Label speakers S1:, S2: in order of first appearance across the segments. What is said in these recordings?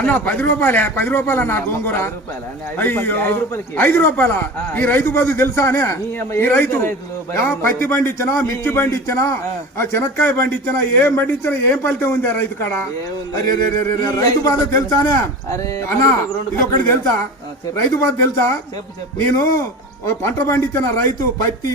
S1: అన్న పది రూపాయలే పది రూపాయల నా గోంగూర అయ్యో ఐదు రూపాయల ఈ రైతు బదు తెలుసానే ఈ రైతు పత్తి బండి ఇచ్చినా మిర్చి బండి ఇచ్చినా చెనక్కాయ బండి ఇచ్చినా ఏం బండి ఇచ్చినా ఏం ఫలితం ఉంది రైతు కాడ అరే రైతు బాధ తెలుసానే అన్న ఇది ఒకటి తెలుసా రైతు బాధ తెలుసా నేను పంట పండించిన రైతు పత్తి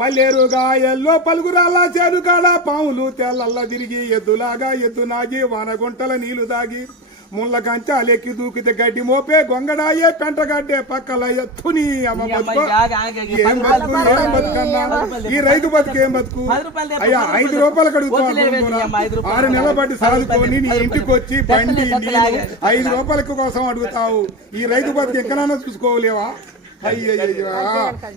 S1: పల్లేరు గాయల్లో పలుగురాల కాడ పాములు తెల్లల్ల తిరిగి ఎద్దులాగా ఎద్దు నాగి వానగుంటల నీళ్లు దాగి ముళ్ళ కంచాలెక్కి దూకితే గడ్డి మోపే గొంగడాయే పెంటగడ్డే పక్కల ఎత్తుని అమ్మ ఏం బతుకు ఏం బతుకన్నా ఈ రైతు బతుకు ఏం బతుకు అయ్యా ఐదు రూపాయలు కడుగుతావు ఆరు నెలల పట్టి సాదుకొని నీ ఇంటికి వచ్చి బండి ఐదు రూపాయలకు కోసం అడుగుతావు ఈ రైతు బతుకు ఎక్కడన్నా చూసుకోలేవా అయ్యయ్యో